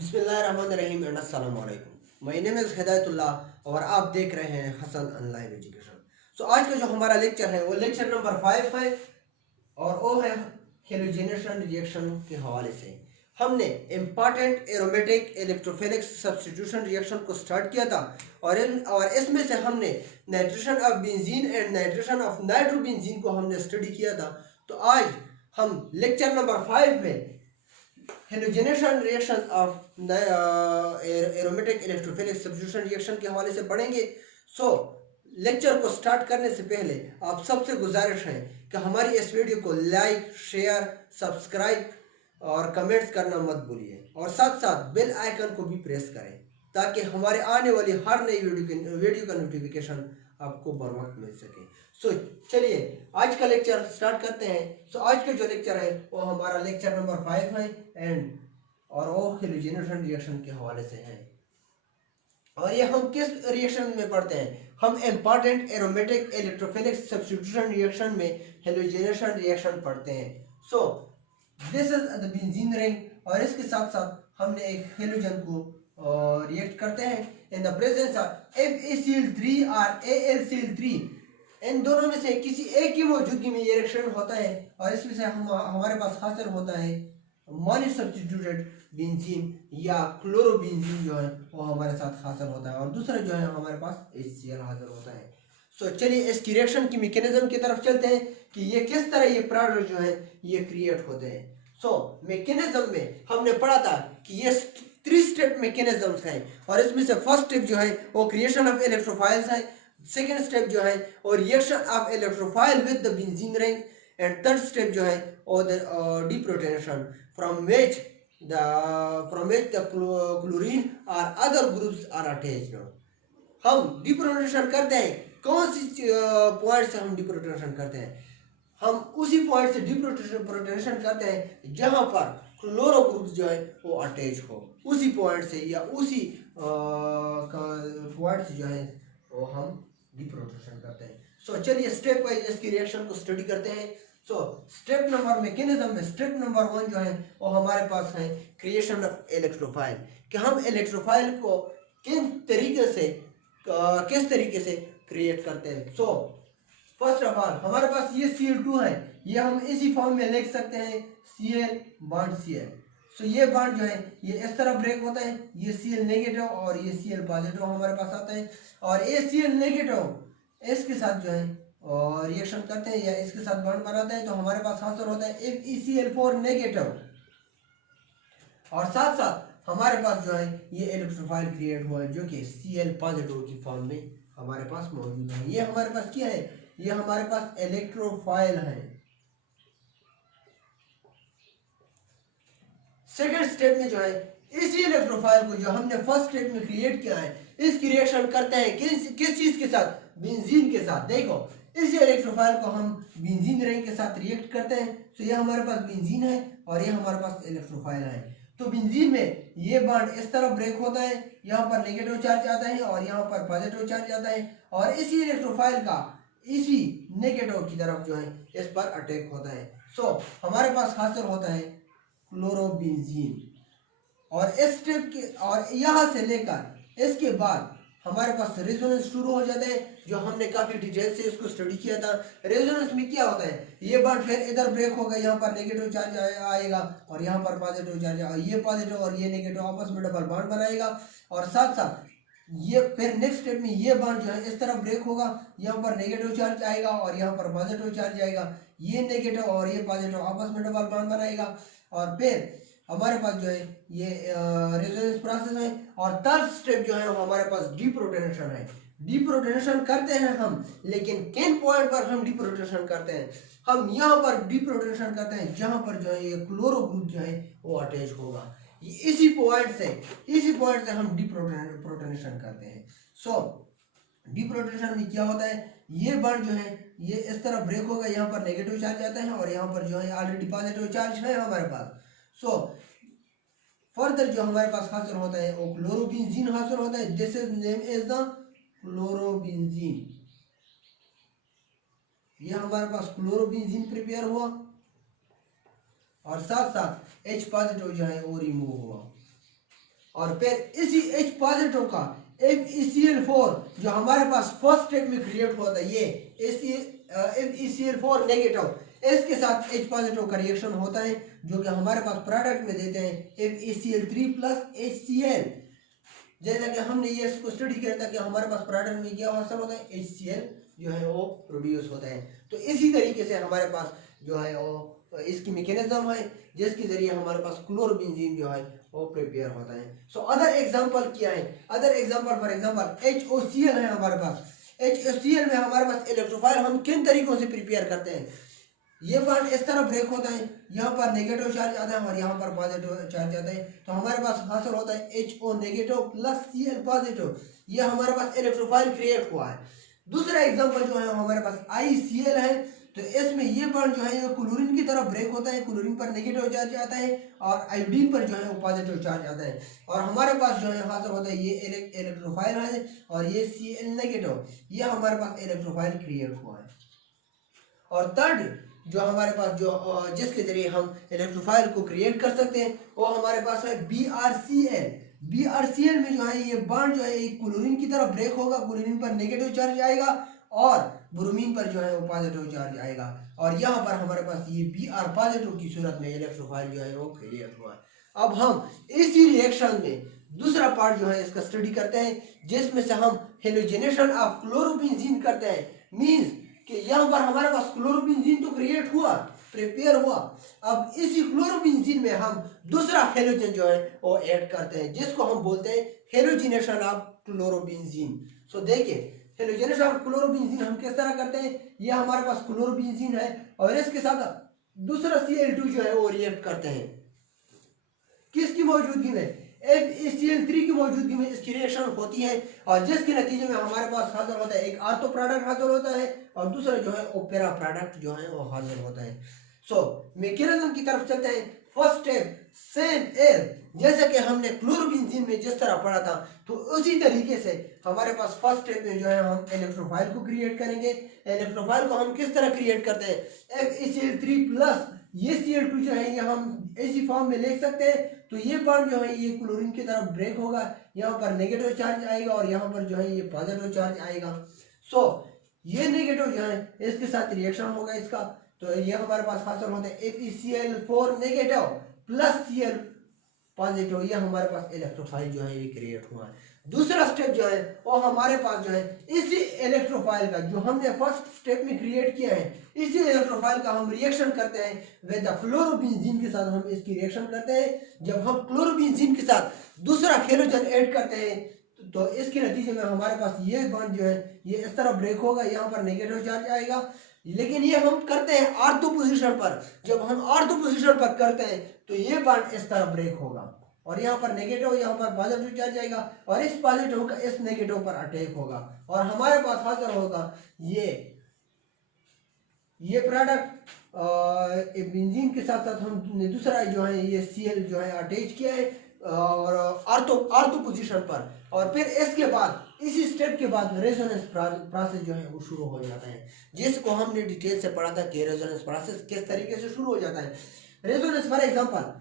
बिस्मिल्लाहिर्रहमानिर्रहीम एंड अस्सलाम वालेकुम। माय नेम इज़ हिदायतुल्लाह और आप देख रहे हैं हसन ऑनलाइन एजुकेशन। आज का जो हमारा लेक्चर है वो लेक्चर नंबर 5 है और वो है हेलोजेनेशन रिएक्शन के हवाले से। हमने important aromatic electrophilic substitution reaction को स्टार्ट किया था और इसमें से हमने nitration of benzene and nitration of nitrobenzene को हमने स्टडी किया था। तो आज हम लेक्चर नंबर 5 में halogenation reactions of aromatic electrophilic substitution reaction के हवाले से पढ़ेंगे। लेक्चर को स्टार्ट करने से पहले आप सबसे गुजारिश है कि हमारी इस वीडियो को लाइक, शेयर, सब्सक्राइब और कमेंट्स करना मत भूलिए और साथ साथ बेल आइकन को भी प्रेस करें ताकि हमारे आने वाली हर नई वीडियो का नोटिफिकेशन आपको बर वक्त मिल सके। चलिए आज का लेक्चर स्टार्ट करते हैं। आज का जो लेक्चर है वो हमारा लेक्चर नंबर 5 है और वो हेलोजेनेशन रिएक्शन के हवाले से है। और ये हम किस रिएक्शन में पढ़ते हैं? हम important aromatic electrophilic substitution reaction में हेलोजेनेशन रिएक्शन पढ़ते हैं। This is the benzene ring और इसके साथ साथ हमने एक हेलोजन को रिएक्ट करते हैं in the presence of FeCl3 और AlCl3। इन दोनों में से किसी एक की मौजूदगी में ये रिएक्शन होता है और इसमें से हमारे पास हासिल होता है मोनो सब्स्टिट्यूटेड बेंजीन या क्लोरोबेंजीन जो है वो हमारे साथ हासिल होता है और दूसरा जो है हमारे पास HCl हासिल होता है। चलिए इसकी रिएक्शन की मैकेनिज्म की तरफ चलते हैं कि ये किस तरह ये प्रोडक्ट जो है ये क्रिएट होते हैं। मैकेनिज्म में हमने पढ़ा था कि ये 3 स्टेप मैकेनिज्म्स हैं और इसमें से फर्स्ट स्टेप जो है वो क्रिएशन ऑफ इलेक्ट्रोफाइल्स है, सेकेंड स्टेप जो है वो reaction of electrophile with the benzene ring and third step जो है वो डिप्रोटोनेशन from which the chlorine or other groups are attached। हम डिप्रोटोनेशन करते हैं कौन सी पॉइंट से हम डिप्रोटोनेशन करते हैं? हम उसी पॉइंट से डिप्रोटोनेशन करते हैं जहां पर क्लोरो ग्रुप्स जो है वो अटैच हो, उसी पॉइंट से या उसी पॉइंट से जो है वो हम डिप्रोटोनेशन करते हैं। चलिए स्टेप वाइज इसकी रिएक्शन को स्टडी करते हैं। स्टेप नंबर मैकेनिज्म में स्टेप नंबर 1 जो है वो हमारे पास है क्रिएशन ऑफ इलेक्ट्रोफाइल कि हम इलेक्ट्रोफाइल को किस तरीके से क्रिएट करते हैं। फर्स्ट ऑफ ऑल हमारे पास ये Cl2 है, ये हम इसी फॉर्म में लिख सकते हैं Cl बॉन्ड Cl। ये बॉन्ड जो है ये इस तरह ब्रेक होता है, ये Cl नेगेटिव और ये Cl पॉजिटिव हमारे पास आता है और ये Cl नेगेटिव इसके साथ जो है और रिएक्शन करते हैं या इसके साथ बॉन्ड बनाते हैं तो हमारे पास हासिल होता है FeCl4 नेगेटिव और साथ साथ हमारे पास जो है ये इलेक्ट्रोफाइल क्रिएट हुआ है जो कि Cl पॉजिटिव की फॉर्म में हमारे पास मौजूद है। ये हमारे पास क्या है? ये हमारे पास इलेक्ट्रोफाइल है। सेकेंड स्टेप में जो है इसी इलेक्ट्रोफाइल को जो हमने फर्स्ट स्टेप में क्रिएट किया है इसकी रिएक्शन करते हैं किस चीज के साथ? बेंजीन के साथ। देखो इसी इलेक्ट्रोफाइल को हम बेंजीन रिंग के साथ रिएक्ट करते हैं। ये हमारे पास बेंजीन है और ये हमारे पास इलेक्ट्रोफाइल है। तो बेंजीन में ये बॉन्ड इस तरह ब्रेक होता है, यहाँ पर नेगेटिव चार्ज आता है और यहाँ पर पॉजिटिव चार्ज आता है और इसी इलेक्ट्रोफाइल का इसी नेगेटिव की तरफ जो है इस पर अटैक होता है। हमारे पास हासिल होता है क्लोरोबेंजीन और इस स्टेप के और यहाँ से लेकर इसके बाद हमारे पास रेजोनेंस शुरू हो जाता है जो हमने काफी डिटेल से इसको स्टडी किया था। रेजोनेंस में क्या होता है? ये बॉन्ड फिर इधर ब्रेक होगा, यहाँ पर नेगेटिव चार्ज आएगा और यहाँ पर पॉजिटिव चार्ज आएगा, ये पॉजिटिव और ये नेगेटिव आपस में डबल बॉन्ड बनाएगा और साथ साथ ये फिर नेक्स्ट स्टेप में ये बॉन्ड जो है इस तरह ब्रेक होगा, यहाँ पर नेगेटिव चार्ज आएगा और यहाँ पर पॉजिटिव चार्ज आएगा, ये नेगेटिव और ये पॉजिटिव आपस में डबल बॉन्ड बनाएगा और फिर हमारे पास जो है ये रेजोनेंस प्रोसेस है और थर्ड स्टेप जो है वो हमारे पास डिप्रोटोनेशन है। डिप्रोटोनेशन करते हैं हम, लेकिन किन पॉइंट पर हम डिप्रोटोनेशन करते हैं? हम यहाँ पर डिप्रोटोनेशन करते हैं जहां पर जो है ये क्लोरो ग्रुप जो है वो अटैच होगा। इसी पॉइंट से हम डिप्रोटोनेशन करते हैं। डिप्रोटोनेशन में क्या होता है? ये बॉन्ड जो है ये इस तरह ब्रेक होगा, यहाँ पर नेगेटिव चार्ज आता है और यहाँ पर जो है ऑलरेडी पॉजिटिव चार्ज है हमारे पास। फर्दर जो हमारे पास हासिल होता है वो क्लोरोबेंजीन हासिल होता है। This is name is the chlorobenzene. ये हमारे पास क्लोरोबेंजीन प्रिपेयर हुआ और साथ साथ H पॉजिटिव जो है वो रिमूव हुआ। और फिर इसी H पॉजिटिव का FeCl4 जो हमारे पास फर्स्ट स्टेप में क्रिएट हुआ था, ये FeCl4 नेगेटिव, इसके साथ H पॉजिटिव का रिएक्शन होता है जो कि हमारे पास प्रोडक्ट में देते हैं FeCl3 प्लस HCl। जैसा कि हमने ये इसको स्टडी किया था कि हमारे पास प्रोडक्ट में क्या हासिल होता है, HCl जो है वो प्रोड्यूस होता है। तो इसी तरीके से हमारे पास जो है वो इसकी मैकेनिज्म है जिसके जरिए हमारे पास क्लोरोबेंजीन जो है वो प्रिपेयर होता है। सो अदर एग्जांपल क्या है, other example for example HOCl है हमारे पास। HOCl में हमारे पास इलेक्ट्रोफाइल हम किन तरीकों से प्रिपेयर करते हैं, ये बॉन्ड इस तरह ब्रेक होता है, यहाँ पर नेगेटिव चार्ज आता है और यहाँ पर पॉजिटिव चार्ज आता है, तो हमारे पास हासिल होता है HO negative plus Cl positive, ये हमारे पास इलेक्ट्रोफाइल क्रिएट हुआ है। दूसरा एग्जांपल जो है हमारे पास ICl है, तो इसमें ये बॉन्ड जो है ये क्लोरीन की तरफ ब्रेक होता है, क्लोरीन पर नेगेटिव चार्ज आता है और आयोडीन पर जो है वो पॉजिटिव चार्ज आता है, और हमारे पास जो है हासिल होता है ये इलेक्ट्रोफाइल है और ये Cl नेगेटिव, ये हमारे पास इलेक्ट्रोफाइल क्रिएट हुआ है। और थर्ड जो हमारे पास जो जिसके जरिए हम इलेक्ट्रोफाइल को क्रिएट कर सकते हैं वो हमारे पास है BrCl। BrCl में जो है ये बॉन्ड जो है क्लोरीन की तरफ ब्रेक होगा, क्लोरीन पर नेगेटिव चार्ज आएगा और ब्रोमीन पर जो है वो पॉजिटिव चार्ज आएगा, और यहाँ पर हमारे पास ये Br पॉजिटिव की सूरत में इलेक्ट्रोफाइल जो है वो क्रिएट हुआ है। अब हम इसी रिएक्शन में दूसरा पार्ट जो है इसका स्टडी करते हैं जिसमें से हम हेलोजेनेशन ऑफ क्लोरोबेंजीन करते हैं। मींस कि यहाँ पर हमारे पास क्लोरोबेंजीन तो क्रिएट हुआ, प्रिपेयर हुआ, अब इसी क्लोरोबेंजीन में हम दूसरा हेलोजन जो है वो ऐड करते हैं जिसको हम बोलते हैं हेलोजिनेशन ऑफ क्लोरोबेंजीन। सो देखिए हेलोजिनेशन ऑफ क्लोरोबेंजीन हम किस तरह करते हैं, ये हमारे पास क्लोरोबेंजीन है और इसके साथ दूसरा Cl2 जो है वो रिएक्ट करते हैं, किसकी मौजूदगी में, FeCl3 की मौजूदगी में इसकी रिएक्शन होती है और जिसके नतीजे में हमारे पास हासिल होता है एक आर्थो प्रोडक्ट हासिल होता है और दूसरा जो है वो पैरा प्रोडक्ट जो है वो हासिल होता है। सो मैकेनिज्म की तरफ चलते हैं। फर्स्ट स्टेप सेम एज जैसे कि हमने क्लोरोबेंजीन में जिस तरह पढ़ा था, तो उसी तरीके से हमारे पास फर्स्ट स्टेप में जो है हम इलेक्ट्रोफाइल को क्रिएट करेंगे। इलेक्ट्रोफाइल को हम किस तरह क्रिएट करते हैं, FeCl3 प्लस ये Cl2 जो है ये हम इसी फॉर्म में लिख सकते हैं, तो ये बॉन्ड जो है ये क्लोरीन की तरफ ब्रेक होगा, यहाँ पर नेगेटिव चार्ज आएगा और यहाँ पर जो है ये पॉजिटिव चार्ज आएगा। सो ये नेगेटिव जो है इसके साथ रिएक्शन होगा इसका, तो ये हमारे पास हासिल होता है FeCl4 negative plus Cl positive, ये हमारे पास इलेक्ट्रोफाइल जो है ये क्रिएट हुआ है। दूसरा स्टेप जो है वो हमारे पास जो है इसी इलेक्ट्रोफाइल का जो हमने फर्स्ट स्टेप में क्रिएट किया है, इसी इलेक्ट्रोफाइल का हम रिएक्शन करते हैं विद द क्लोरोबेंजीन के साथ, हम इसकी रिएक्शन करते हैं। जब हम क्लोरोबेंजीन के साथ दूसरा हेलोजन ऐड करते हैं तो इसके नतीजे में हमारे पास ये बॉन्ड जो है ये इस तरह ब्रेक होगा, यहाँ पर नेगेटिव चार्ज आएगा, लेकिन ये हम करते हैं ऑर्थो पोजीशन पर। जब हम ऑर्थो पोजीशन पर करते हैं तो ये बॉन्ड इस तरह ब्रेक होगा और यहाँ पर नेगेटिव, यहाँ पर पॉजिटिव चार्ज आएगा और इस पॉजिटिव का इस नेगेटिव पर अटैक होगा और हमारे पास हासिल होगा ये प्रोडक्ट बेंजीन के साथ साथ हमने दूसरा जो है ये Cl जो है अटैच किया है और ऑर्थो पोजीशन पर, और फिर इसके बाद इसी स्टेप के बाद रेजोनेंस प्रोसेस जो है वो शुरू हो जाता है, जिसको हमने डिटेल से पढ़ा था कि रेजोनेंस प्रोसेस किस तरीके से शुरू हो जाता है। Resonance for example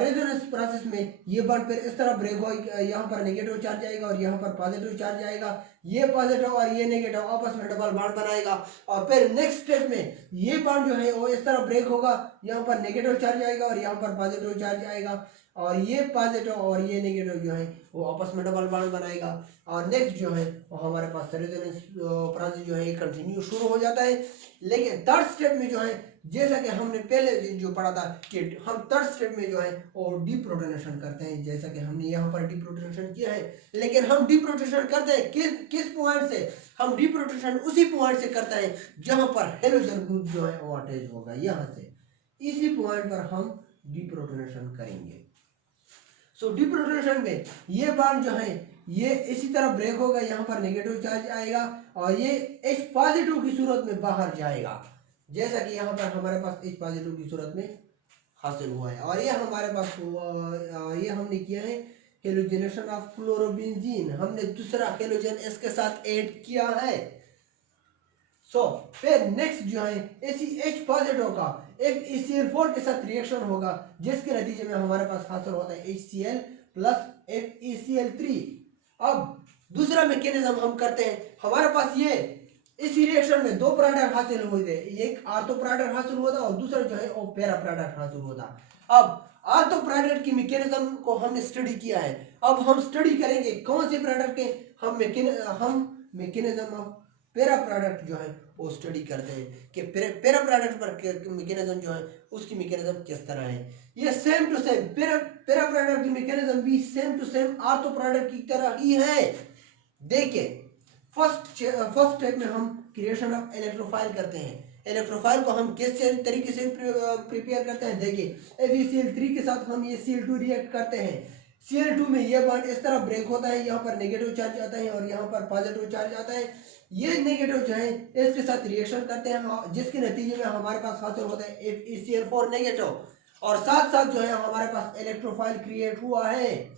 resonance process में ये बॉन्ड फिर इस तरह ब्रेक हो, यहाँ पर नेगेटिव चार्ज आएगा और यहाँ पर पॉजिटिव चार्ज आएगा, ये पॉजिटिव और ये नेगेटिव आपस में डबल बॉन्ड बनाएगा और फिर नेक्स्ट स्टेप में ये बॉन्ड जो है वो इस तरह ब्रेक होगा, यहाँ पर नेगेटिव चार्ज आएगा और यहाँ पर पॉजिटिव चार्ज आएगा और ये पॉजिटिव और ये नेगेटिव जो है वो आपस में डबल बॉन्ड बनाएगा और नेक्स्ट जो है वो हमारे पास रेजोनेंस प्रोसेस जो है ये कंटिन्यू शुरू हो जाता है। लेकिन थर्ड स्टेप में जो है जैसा कि हमने पहले जो पढ़ा था कि हम थर्ड स्टेप में जो है वो डीप्रोटोनेशन करते हैं, जैसा कि हमने यहाँ पर डीप्रोटोनेशन किया है, लेकिन हम डीप्रोटोनेशन करते हैं किस पॉइंट से, हम डीप्रोटोनेशन उसी पॉइंट से करते हैं जहाँ पर हेलोजन ग्रुप जो है वो अटैच होगा, यहाँ से इसी पॉइंट पर हम डीप्रोटोनेशन करेंगे। सो डीप्रोटोनेशन में ये बॉन्ड जो है ये इसी तरह ब्रेक होगा, यहाँ पर नेगेटिव चार्ज आएगा और ये H पॉजिटिव की सूरत में बाहर जाएगा, जैसा कि यहाँ पर हमारे पास H पॉजिटिव की सूरत में हासिल हुआ है। और ये हमारे पास ये हमने किया है हेलोजिनेशन ऑफ क्लोरोबेंजीन, हमने दूसरा हेलोजन इसके साथ ऐड किया है। फिर नेक्स्ट जो है इसी H पॉजिटिव का FeCl4 के साथ रिएक्शन होगा, जिसके नतीजे में हमारे पास हासिल होता है HCl प्लस FeCl3। अब दूसरा मैकेनिज्म हम करते हैं, हमारे पास ये इसी रिएक्शन में दो प्रोडक्ट हासिल हुए, एक आर्थो प्रोडक्ट हासिल होता और दूसरा जो है वो पैरा प्रोडक्ट हासिल होता। अब आर्थो प्रोडक्ट की मैकेनिज्म को हमने स्टडी किया है, अब हम स्टडी करेंगे कौन से प्रोडक्ट के हम मैकेनिज्म ऑफ पैरा प्रोडक्ट जो है वो स्टडी करते हैं कि पैरा प्रोडक्ट पर मैकेनिज्म जो है उसकी मैकेनिज्म किस तरह है। ये same to same para product की मैकेनिज्म भी same to same ortho product की तरह ही है। देखिए फर्स्ट स्टेप में हम क्रिएशन ऑफ इलेक्ट्रोफाइल करते हैं। इलेक्ट्रोफाइल को हम किस तरीके से प्रिपेयर करते हैं, देखिए FeCl3 के साथ हम ये Cl2 रिएक्ट करते हैं। Cl2 में ये बॉन्ड इस तरह ब्रेक होता है, यहाँ पर नेगेटिव चार्ज आता है और यहाँ पर पॉजिटिव चार्ज आता है। ये नेगेटिव जो है इसके साथ रिएक्शन करते हैं जिसके नतीजे में हमारे पास हासिल होता है FeCl4 नेगेटिव, और साथ साथ जो है हमारे पास इलेक्ट्रोफाइल क्रिएट हुआ है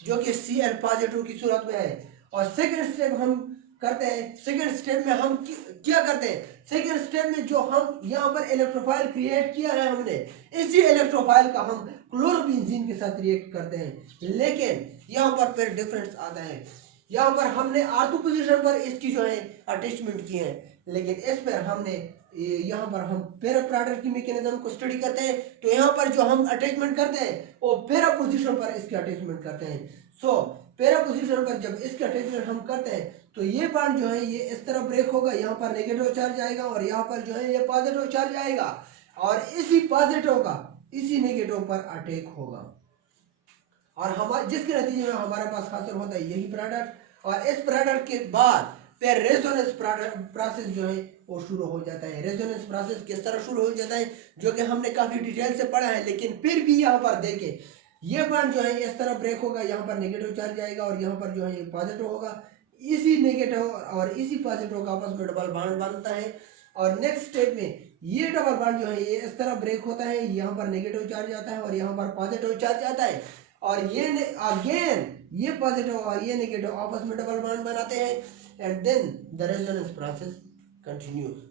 जो कि Cl पॉजिटिव की सूरत में है। और सेकेंड स्टेप हम करते हैं, सेकेंड स्टेप में हम क्या करते हैं, सेकेंड स्टेप में जो हम यहाँ पर इलेक्ट्रोफाइल क्रिएट किया है हमने, इसी इलेक्ट्रोफाइल का हम क्लोरोबेंजीन के साथ रिएक्ट करते हैं। लेकिन यहाँ पर फिर डिफरेंस आता है, यहाँ पर हमने आर्थो पोजीशन पर इसकी जो है अटैचमेंट की है, लेकिन इस पर हमने यहाँ पर हम पैरा प्रोडक्ट की मैकेनिज्म को स्टडी करते हैं, तो यहाँ पर जो हम अटैचमेंट करते हैं वो पैरा पोजीशन पर इसकी अटैचमेंट करते हैं। सो पैरा पोजीशन पर जब इसके अटैचमेंट हम करते हैं तो ये बॉन्ड जो है ये इस तरह ब्रेक होगा, यहाँ पर नेगेटिव चार्ज आएगा और यहाँ पर जो है ये पॉजिटिव चार्ज आएगा, और इसी पॉजिटिव का इसी नेगेटिव पर अटैक होगा और हमारे जिसके नतीजे में हमारे पास हासिल होता है यही प्रोडक्ट। और इस प्रोडक्ट के बाद फिर रेजोनेंस प्रोसेस जो है वो शुरू हो जाता है। रेजोनेंस प्रोसेस किस तरह शुरू हो जाता है जो कि हमने काफी डिटेल से पढ़ा है, लेकिन फिर भी यहाँ पर देखें ये बॉन्ड जो है इस तरह ब्रेक होगा, यहाँ पर नेगेटिव चार्ज आएगा और यहाँ पर जो है ये पॉजिटिव होगा, इसी नेगेटिव और इसी पॉजिटिव का आपस में डबल बॉन्ड बनता है। और नेक्स्ट स्टेप में ये डबल बॉन्ड जो है ये इस तरह ब्रेक होता है, यहाँ पर नेगेटिव चार्ज आता है और यहाँ पर पॉजिटिव चार्ज आता है, और ये अगेन ये पॉजिटिव और ये नेगेटिव आपस में डबल बॉन्ड बनाते हैं, and then the resonance process continues.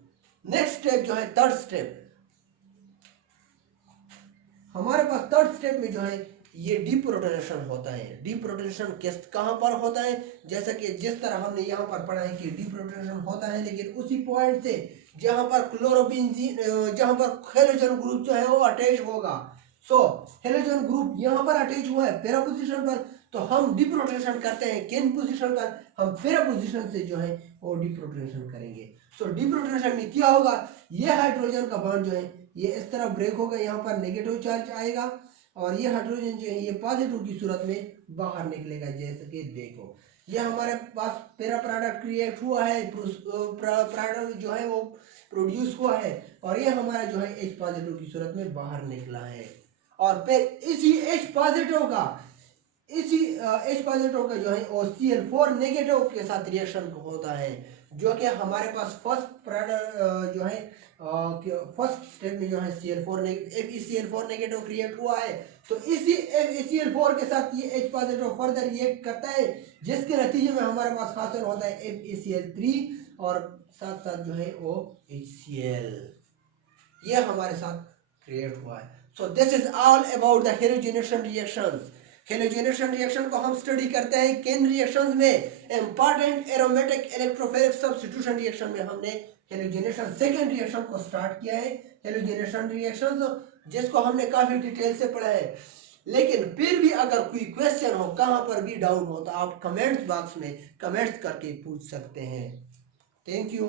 Next step जो है थर्ड स्टेप, हमारे पास थर्ड स्टेप में जो है ये डीप्रोटोनेशन होता है। डीप्रोटोनेशन किस कहाँ पर होता है, जैसा कि जिस तरह हमने यहाँ पर पढ़ा है कि डीप्रोटोनेशन होता है, लेकिन उसी पॉइंट से जहाँ पर क्लोरोबेंजीन जहाँ पर हेलोजन ग्रुप जो है वो अटैच होगा। सो हेलोजन ग्रुप यहाँ पर अटैच हुआ है पैरा पोजीशन पर, तो हम डीप्रोटोनेशन करते हैं किन पोजीशन पर, हम पैरा पोजीशन से जो है वो डीप्रोटोनेशन करेंगे। सो डीप्रोटोनेशन में क्या होगा, ये हाइड्रोजन का बॉन्ड जो है ये इस तरह ब्रेक होगा, यहाँ पर नेगेटिव चार्ज आएगा और ये हाइड्रोजन जो है ये पॉजिटिव की सूरत में बाहर निकलेगा। जैसे कि देखो ये हमारे पास पैरा प्रोडक्ट क्रिएट हुआ है, प्रोडक्ट जो है वो प्रोड्यूस हुआ है, और ये हमारा जो है H पॉजिटिव की सूरत में बाहर निकला है। और फिर इसी H पॉजिटिव का जो है वो Cl4 नेगेटिव के साथ रिएक्शन होता है, जो कि हमारे पास फर्स्ट प्रोडक्ट जो है फर्स्ट स्टेप में जो है FeCl4 नेगेटिव क्रिएट हुआ है, तो इसी FeCl4 के साथ ये H पॉजिटिव फर्दर रिएक्ट करता है, जिसके नतीजे में हमारे पास हासिल होता है FeCl3 और साथ साथ जो है वो HCl, ये हमारे साथ क्रिएट हुआ है। So this is all about the halogenation reactions. Halogenation reaction को हम स्टडी करते हैं किन रिएक्शंस में, important aromatic electrophilic substitution reaction में हमने हेलोजेनेशन सेकेंड रिएक्शन को स्टार्ट किया है। हेलोजेनेशन रिएक्शन जिसको हमने काफी डिटेल से पढ़ा है, लेकिन फिर भी अगर कोई क्वेश्चन हो, कहाँ पर भी डाउट हो, तो आप कमेंट्स बॉक्स में कमेंट्स करके पूछ सकते हैं। Thank you.